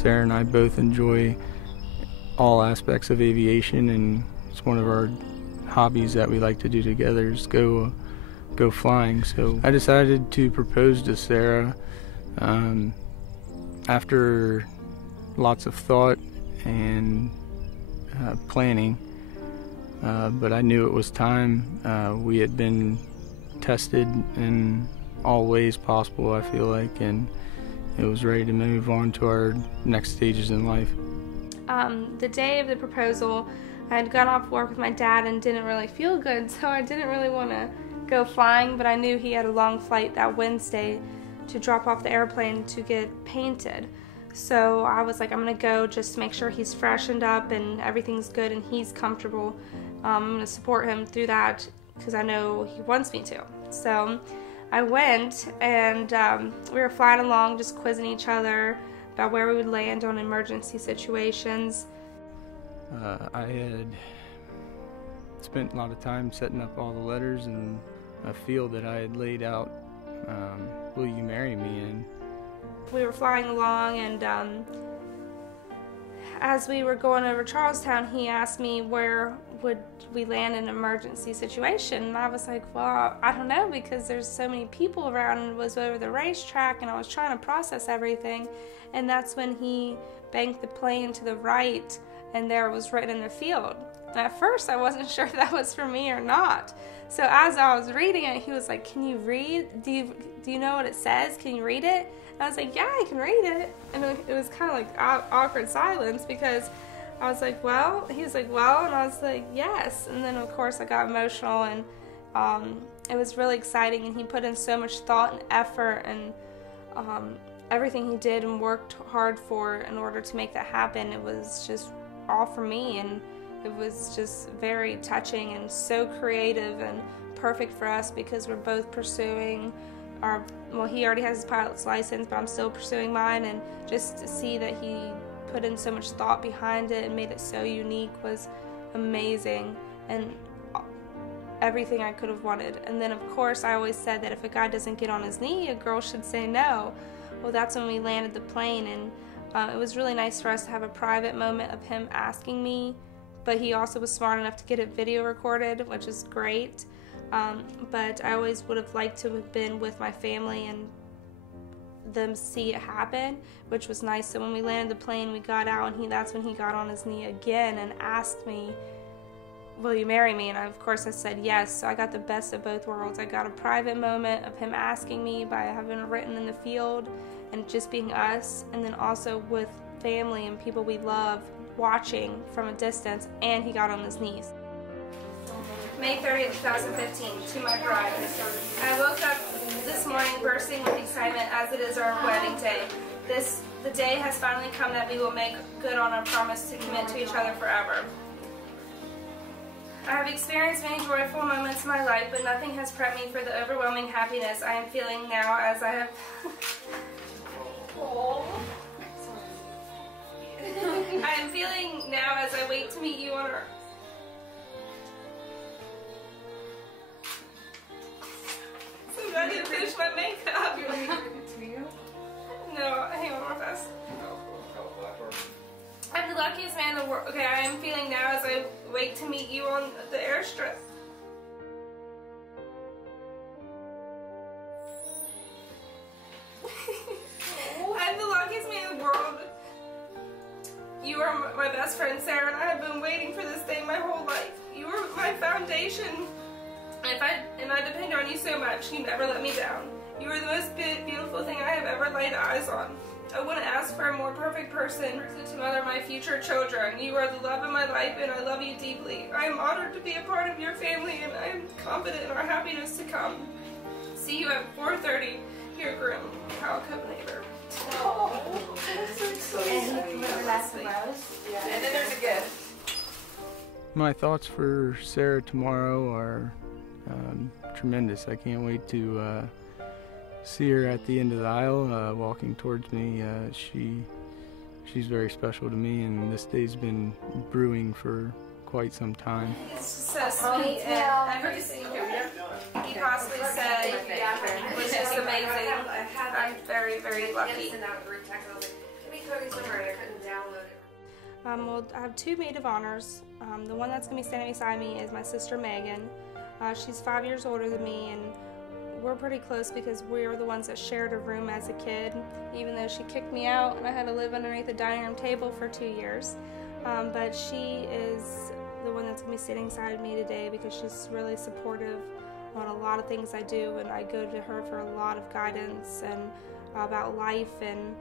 Sarah and I both enjoy all aspects of aviation, and it's one of our hobbies that we like to do together is go flying. So I decided to propose to Sarah after lots of thought and planning, but I knew it was time. We had been tested in all ways possible, I feel like, and it was ready to move on to our next stages in life. The day of the proposal, I had gone off work with my dad and didn't really feel good, so I didn't really want to go flying, but I knew he had a long flight that Wednesday to drop off the airplane to get painted. So I was like, I'm going to go just to make sure he's freshened up and everything's good and he's comfortable. I'm going to support him through that because I know he wants me to. So I went, and we were flying along just quizzing each other about where we would land on emergency situations. I had spent a lot of time setting up all the letters and a field that I had laid out, will you marry me in. We were flying along, and as we were going over Charlestown, he asked me where would we land in an emergency situation, and I was like, well, I don't know, because there's so many people around, and it was over the racetrack, and I was trying to process everything, and that's when he banked the plane to the right, and there it was written in the field. And at first I wasn't sure if that was for me or not. So as I was reading it, he was like, can you read? Do you know what it says? Can you read it? And I was like, yeah, I can read it. And it was kind of like awkward silence, because I was like, well, he was like, well, and I was like, yes. And then of course I got emotional, and it was really exciting, and he put in so much thought and effort, and everything he did and worked hard for in order to make that happen. It was just all for me, and it was just very touching and so creative and perfect for us, because we're both pursuing our, well, he already has his pilot's license, but I'm still pursuing mine, and just to see that he put in so much thought behind it and made it so unique was amazing, and everything I could have wanted. And then of course I always said that if a guy doesn't get on his knee, a girl should say no. Well, that's when we landed the plane, and it was really nice for us to have a private moment of him asking me, but he also was smart enough to get it video recorded, which is great. But I always would have liked to have been with my family and them see it happen, which was nice. So when we landed the plane, we got out, and that's when he got on his knee again and asked me, will you marry me? And of course I said yes. So I got the best of both worlds. I got a private moment of him asking me by having it written in the field and just being us, and then also with family and people we love watching from a distance, and he got on his knees. May 30th, 2015, to my bride. I woke up this morning bursting with excitement, as it is our wedding day. The day has finally come that we will make good on our promise to commit to each other forever. I have experienced many joyful moments in my life, but nothing has prepped me for the overwhelming happiness I am feeling now, as I have I am feeling now as I wait to meet you on our... So I didn't finish my makeup. Do you want me to give it to you? No, hang on real fast. I'm the luckiest man in the world. Okay, I am feeling now as I wait to meet you on the airstrip. I'm the luckiest man in the world. You are my best friend, Sarah, and I have been waiting for this day my whole life. You are my foundation, and I depend on you so much. You never let me down. You are the most beautiful thing I have ever laid eyes on. I wouldn't ask for a more perfect person to mother my future children. You are the love of my life, and I love you deeply. I am honored to be a part of your family, and I am confident in our happiness to come. See you at 4:30. Your groom, Kyle Copenhaver. Oh, that's so And then there's a gift. My thoughts for Sarah tomorrow are tremendous. I can't wait to see her at the end of the aisle walking towards me. She's very special to me, and this day's been brewing for quite some time. It's just so sweet, and everything he possibly said was just amazing. I'm very, very lucky. totally somewhere and I couldn't download it. Well, I have two maid of honors. The one that's going to be standing beside me is my sister Megan. She's 5 years older than me, and we're pretty close because we were the ones that shared a room as a kid, even though she kicked me out and I had to live underneath the dining room table for 2 years. But she is the one that's going to be sitting beside me today because she's really supportive on a lot of things I do, and I go to her for a lot of guidance and about life and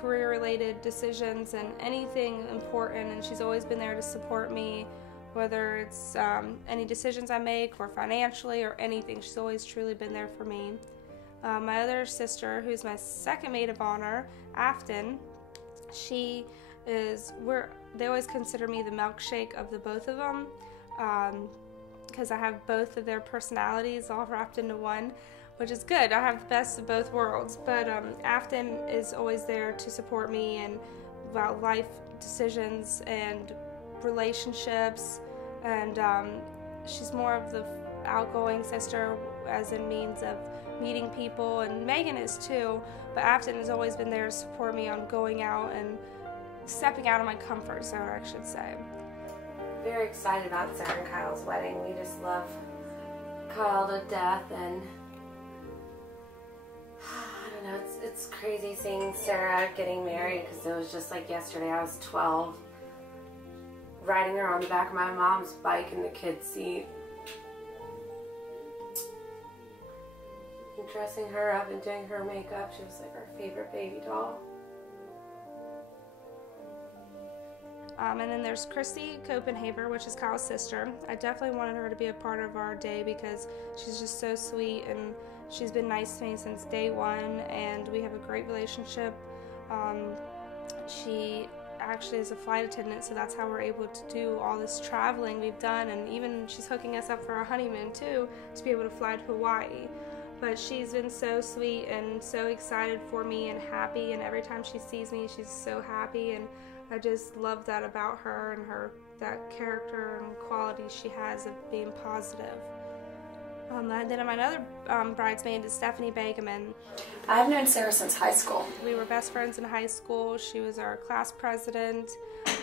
career-related decisions and anything important, and she's always been there to support me, whether it's any decisions I make or financially or anything. She's always truly been there for me. My other sister, who's my second maid of honor, Afton, they always consider me the milkshake of the both of them because I have both of their personalities all wrapped into one, which is good. I have the best of both worlds. But Afton is always there to support me and about life decisions and relationships, and she's more of the outgoing sister as in means of meeting people, and Megan is too, but Afton has always been there to support me on going out and stepping out of my comfort zone, I should say. Very excited about Sarah and Kyle's wedding. We just love Kyle to death, and I don't know, it's crazy seeing Sarah getting married because it was just like yesterday. I was 12, riding her on the back of my mom's bike in the kid's seat, and dressing her up and doing her makeup. She was like our favorite baby doll. And then there's Christy Copenhaver, which is Kyle's sister. I definitely wanted her to be a part of our day because she's just so sweet and she's been nice to me since day one, and we have a great relationship. She actually is a flight attendant, so that's how we're able to do all this traveling we've done, and even she's hooking us up for our honeymoon too, to be able to fly to Hawaii. But she's been so sweet and so excited for me and happy, and every time she sees me she's so happy, and I just love that about her and that character and quality she has of being positive. And then my other bridesmaid is Stephanie Begeman. I've known Sarah since high school. We were best friends in high school. She was our class president.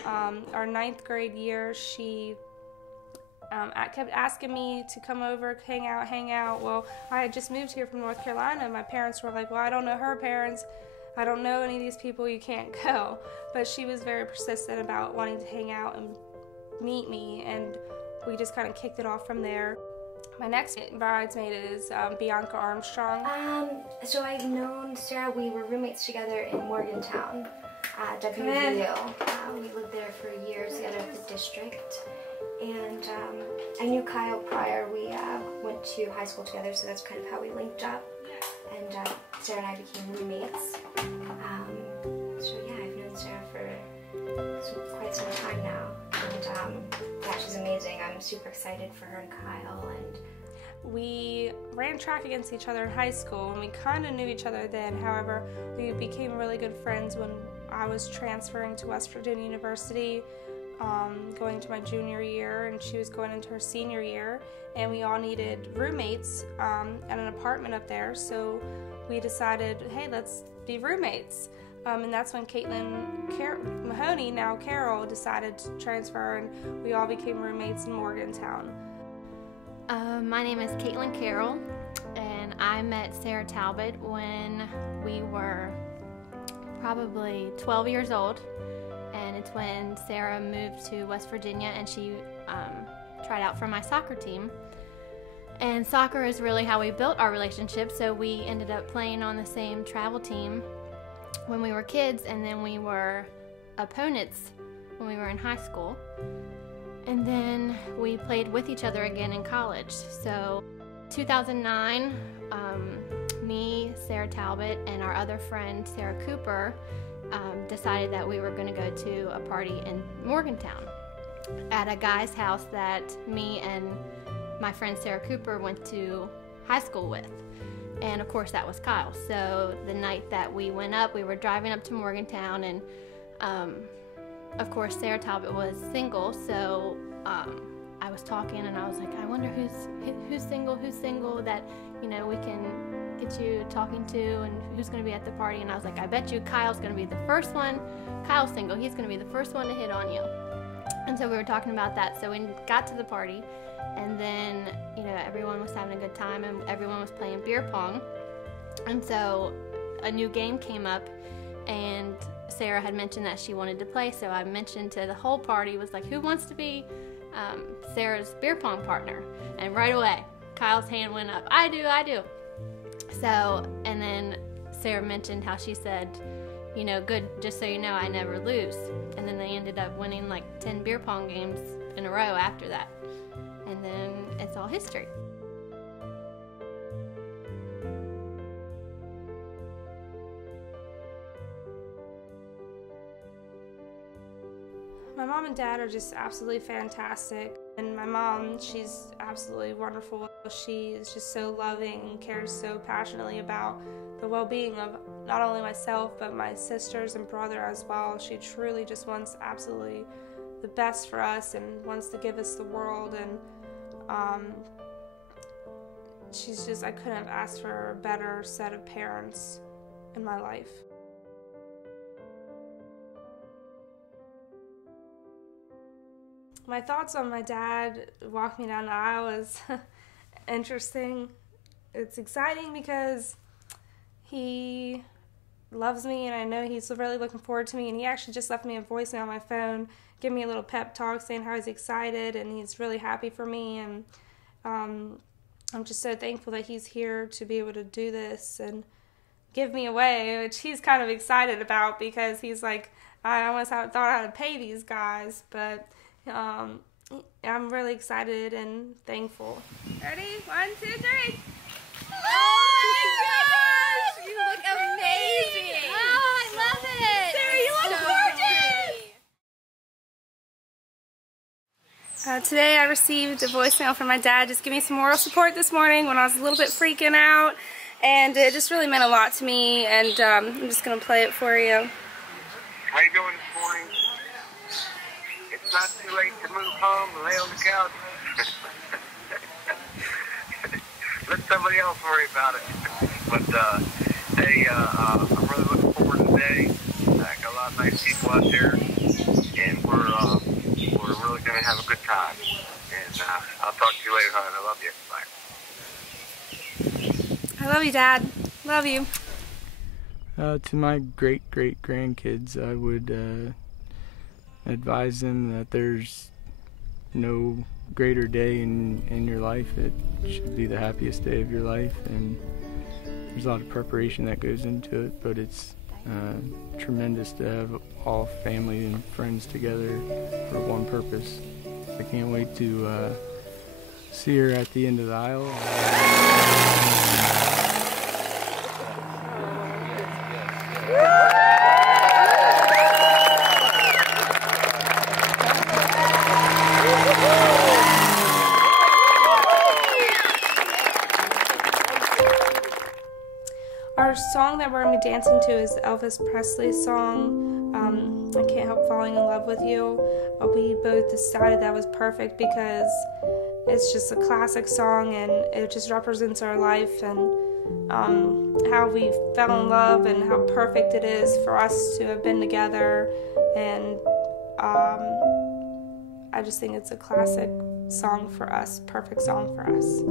Our 9th grade year, she kept asking me to come over, hang out. Well, I had just moved here from North Carolina, and my parents were like, well, I don't know her parents. I don't know any of these people, you can't go. But she was very persistent about wanting to hang out and meet me, and we just kind of kicked it off from there. My next bridesmaid is Bianca Armstrong. So I've known Sarah, we were roommates together in Morgantown, WVU. We lived there for years together at the district. And I knew Kyle prior. We went to high school together, so that's kind of how we linked up. And Sarah and I became roommates. So yeah, I've known Sarah for quite some time now. And yeah, she's amazing. I'm super excited for her and Kyle. And we ran track against each other in high school, and we kind of knew each other then. However, we became really good friends when I was transferring to West Virginia University, going to my junior year, and she was going into her senior year, and we all needed roommates at an apartment up there, so we decided, hey, let's be roommates. And that's when Caitlin Mahoney, now Carol, decided to transfer, and we all became roommates in Morgantown. My name is Caitlin Carroll, and I met Sarah Talbot when we were probably 12 years old, and it's when Sarah moved to West Virginia and she tried out for my soccer team. And soccer is really how we built our relationship, so we ended up playing on the same travel team when we were kids, and then we were opponents when we were in high school. And then we played with each other again in college. So 2009, me, Sarah Talbot, and our other friend, Sarah Cooper, decided that we were going to go to a party in Morgantown at a guy's house that me and my friend Sarah Cooper went to high school with. And of course that was Kyle. So the night that we went up, we were driving up to Morgantown, and of course Sarah Talbot was single, so I was talking and I was like, I wonder who's single, that, you know, we can get you talking to and who's going to be at the party. And I was like, I bet you Kyle's going to be the first one. Kyle's single. He's going to be the first one to hit on you. And so we were talking about that. So we got to the party, and then, you know, everyone was having a good time and everyone was playing beer pong. And so a new game came up, and Sarah had mentioned that she wanted to play. So I mentioned to the whole party, was like, who wants to be Sarah's beer pong partner? And right away, Kyle's hand went up. I do. So, and then Sarah mentioned how she said, you know, good, just so you know, I never lose. And then they ended up winning like 10 beer pong games in a row after that. And then it's all history. My mom and dad are just absolutely fantastic. And my mom, she's absolutely wonderful. She is just so loving and cares so passionately about the well-being of not only myself, but my sisters and brother as well. She truly just wants absolutely the best for us and wants to give us the world. And she's just, I couldn't have asked for a better set of parents in my life. My thoughts on my dad walking me down the aisle is interesting. It's exciting because he loves me, and I know he's really looking forward to me, and he actually just left me a voicemail on my phone, giving me a little pep talk saying how he's excited and he's really happy for me, and I'm just so thankful that he's here to be able to do this and give me away, which he's kind of excited about because he's like, I almost thought how to pay these guys, but I'm really excited and thankful. Ready? 1, 2, 3. Oh my gosh! You look amazing! Oh, I love it! Sarah, you look gorgeous! Today I received a voicemail from my dad just giving me some moral support this morning when I was a little bit freaking out, and it just really meant a lot to me, and I'm just going to play it for you. How you doing this morning? It's not too late to move home and lay on the couch. Let somebody else worry about it. But hey, I'm really looking forward to today. Got a lot of nice people out there, and we're really going to have a good time. And I'll talk to you later, hon. I love you. Bye. I love you, Dad. Love you. To my great-great-grandkids, I would advise them that there's no greater day in your life. It should be the happiest day of your life, and there's a lot of preparation that goes into it, but it's tremendous to have all family and friends together for one purpose. I can't wait to see her at the end of the aisle. Our song that we're going to be dancing to is Elvis Presley's song, I Can't Help Falling in Love with You. We both decided that was perfect because it's just a classic song, and it just represents our life and how we fell in love and how perfect it is for us to have been together. And I just think it's a classic song for us, perfect song for us.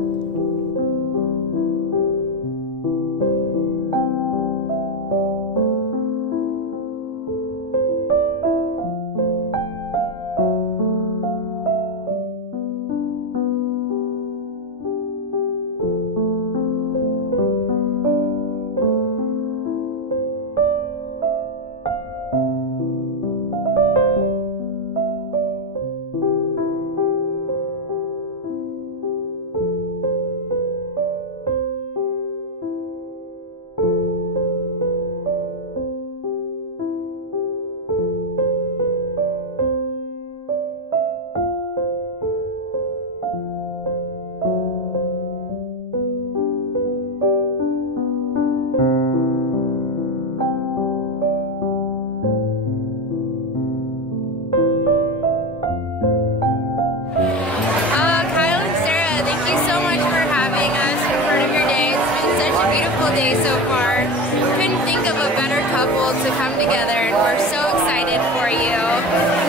beautiful day so far. Couldn't think of a better couple to come together, and we're so excited for you.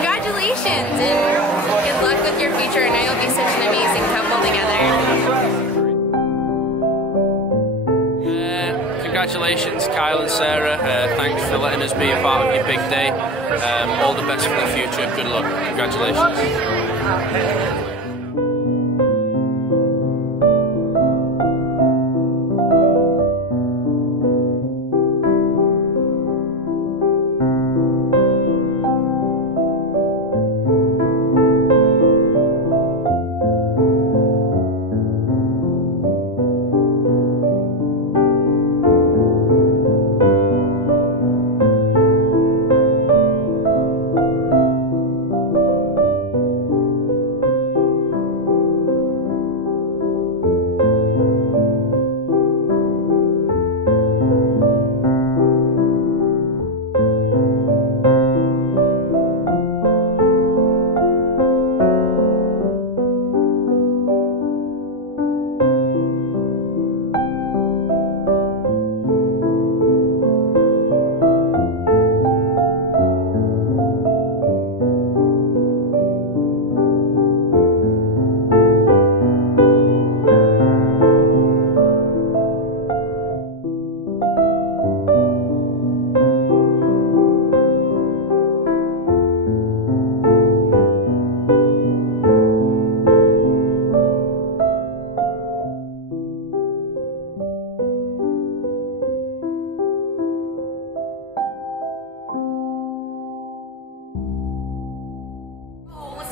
Congratulations, and good luck with your future. I know you'll be such an amazing couple together. Congratulations, Kyle and Sarah. Thanks for letting us be a part of your big day. All the best for the future. Good luck. Congratulations.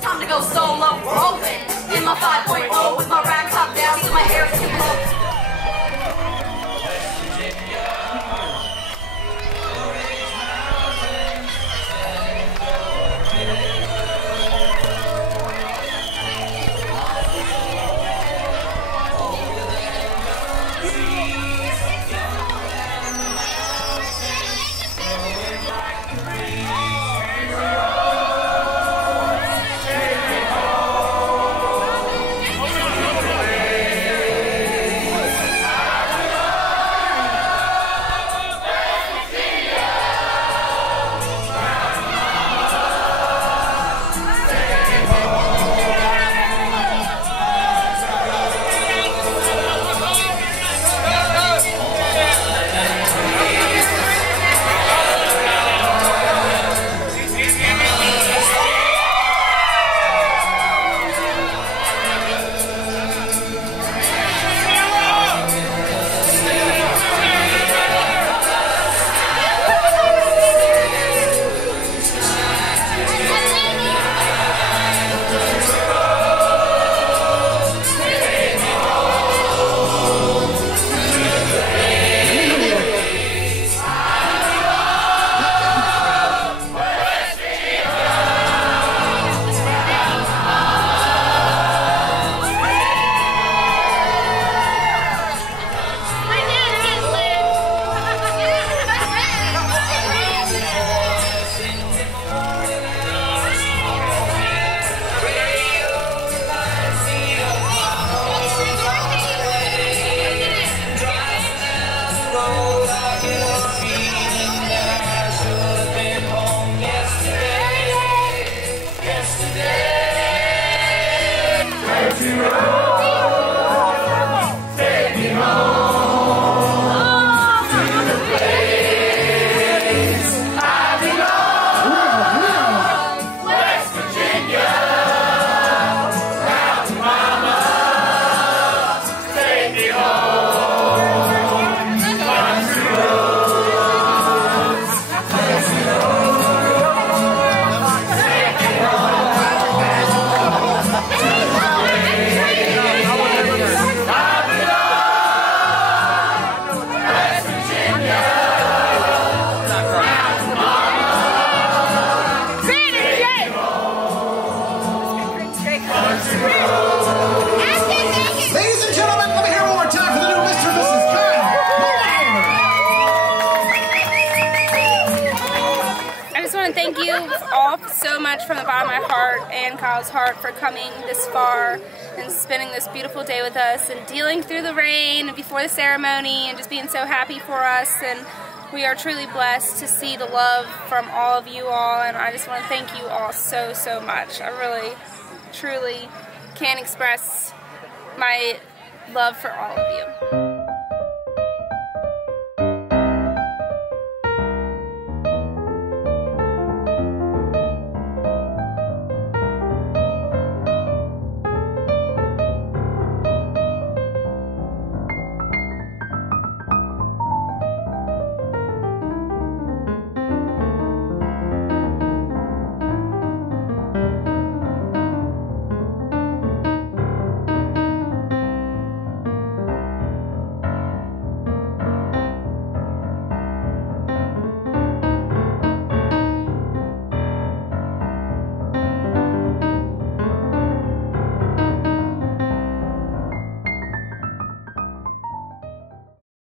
Time to go solo, rolling in my 5.0 with my rag top down so my hair can blow. much from the bottom of my heart and Kyle's heart for coming this far and spending this beautiful day with us and dealing through the rain before the ceremony and just being so happy for us. And we are truly blessed to see the love from all of you all, and I just want to thank you all so, so much. I really, truly can't express my love for all of you.